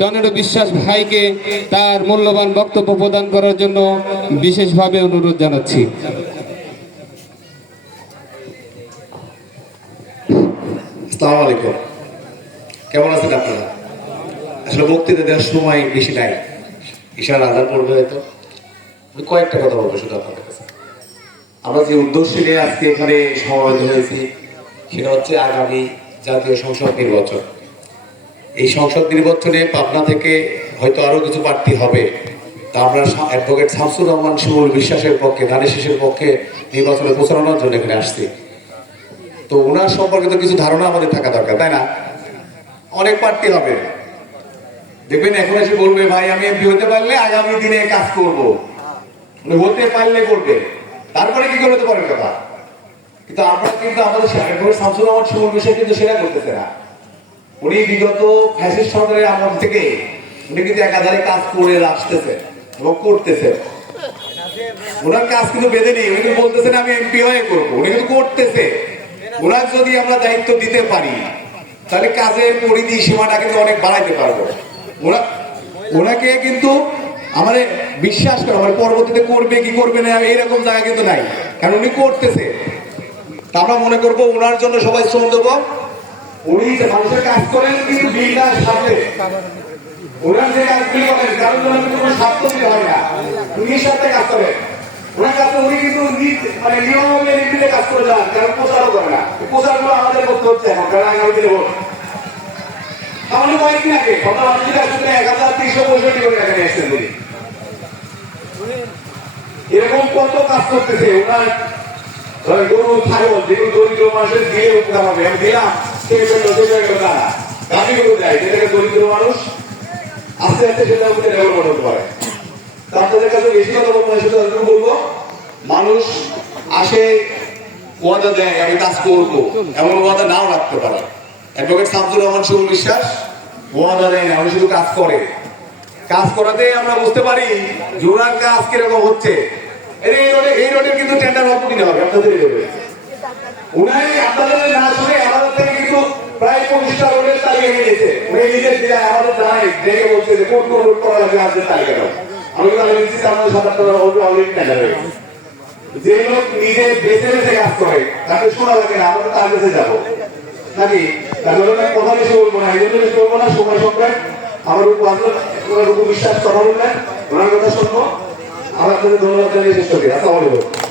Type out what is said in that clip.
Tornado বিশ্বাস ভাইকে তার মূল্যবান বক্তব্য প্রদান করার জন্য বিশেষভাবে অনুরোধ জানাচ্ছি। আসসালামু আলাইকুম, কেমন আছেন আপনারা? আসলে বক্তৃতা দেওয়ার সময় বেশি নাই, ঈশার আজান পড়বে হয়তো, কয়েকটা কথা বলবো শুধু আপনাদের কাছে। আমরা যে উদ্দেশ্য নিয়ে আজকে এখানে সমবেত হয়েছি সেটা হচ্ছে আগামী জাতীয় সংসদ নির্বাচন। এই সংসদ নির্বাচনে পাবনা থেকে হয়তো আরো কিছু প্রার্থী হবে, তা আমরা অ্যাডভোকেট শামসুর রহমান শিমুল বিশ্বাসের পক্ষে, ধানের শীষের পক্ষে নির্বাচনে প্রচারণার জন্য এখানে আসছি। তো ওনার সম্পর্কে তো কিছু ধারণা আমাদের থাকা দরকার, তাই না? অনেক প্রার্থী হবে, দেখবেন এখন এসে বলবে ভাই আমি এমপি হতে পারলে আগামী দিনে কাজ করব, হতে পারলে করবে, তারপরে কি করতে পারেন কথা। কিন্তু আমরা কিন্তু আমাদের শামসুর রহমান শিমুল বিষয় কিন্তু সেটা করতেছে না। উনি বিগত ফ্যাসিস্ট সরকারের আমল থেকে উনি কিন্তু একাধারে কাজ করে আসতেছে এবং করতেছে। ওনার কাজ কিন্তু বেঁধে নেই, উনি কিন্তু বলতেছেন আমি এমপি হয়ে করবো, উনি কিন্তু করতেছে। ওনার যদি আমরা দায়িত্ব দিতে পারি তাহলে কাজের পরিধি সীমাটা কিন্তু অনেক বাড়াইতে পারবো। ওনাকে কিন্তু আমাদের বিশ্বাস করা, মানে পরবর্তীতে করবে কি করবে না এইরকম জায়গা কিন্তু নাই, কারণ উনি করতেছে। তা আমরা মনে করবো ওনার জন্য সবাই শ্রম দেবো। উনি মানুষের কাজ করেন কিন্তু বিলটার সাথে ওনার যে কাজগুলি করেন কারোর জন্য কিন্তু কোনো স্বার্থ দিতে হয় না, উনির সাথে কাজ করেন। ওনার কাছে উনি কিন্তু মানে নিয়মে নীতিতে কাজ করে যান, কারণ প্রচারও করে না। প্রচারগুলো আমাদের করতে হচ্ছে এখন, কারণ আগামী দিনে ভোট। সামান্য কয়েকদিন আগে গত রাজনীতি আসলে 1365 করে এখানে এসেছেন তিনি। এরকম কত কাজ করতেছে ওনার, গরু ছাগল যেগুলো দরিদ্র মানুষের দিয়ে উপকার হবে, আমি দিলাম সে জন্য তারা গাড়িগুলো দেয় যেটাকে দরিদ্র মানুষ আস্তে আস্তে সেটা উপরে ডেভেলপমেন্ট হতে পারে। আপনাদের কাছে বেশি কথা বলবো না, শুধু এতটুকু বলবো, মানুষ আসে ওয়াদা দেয় আমি কাজ করবো, এমন ওয়াদা নাও রাখতে পারে। অ্যাডভোকেট শামসুর রহমান শিমুল বিশ্বাস ওয়াদা দেয় না, উনি শুধু কাজ করে। কাজ করাতে আমরা বুঝতে পারি যে ওনার কাজ কিরকম হচ্ছে। এই রোডের কিন্তু টেন্ডার অল্প কিনে হবে আপনাদের দেবে, উনাই আপনাদের না শুনে আমাদের থেকে কিন্তু প্রায় 25টা রোডের তালিকা নিয়ে গেছে। উনি নিজের জেলায় আমাদের জানাই দেখে বলছে যে কোন কোন রোড করা লাগবে আমাদের তালিকা দাও। আমি তাহলে দিচ্ছি আমাদের 7-8টা অলরেডি টেন্ডার হয়ে গেছে। যে লোক নিজে বেছে বেছে কাজ করে তাকে শোনা লাগে না, আমরা তার কাছে যাবো নাকি? তার জন্য কথা বেশি বলবো না, এই জন্য বেশি বলবো না। সময় সংখ্যায় আমার উপর আসলে ওনার উপর বিশ্বাস কথা বললেন, ওনার কথা শুনবো। আমরা আপনাদের ধন্যবাদ জানিয়ে শেষ করি। আসসালামু আলাইকুম।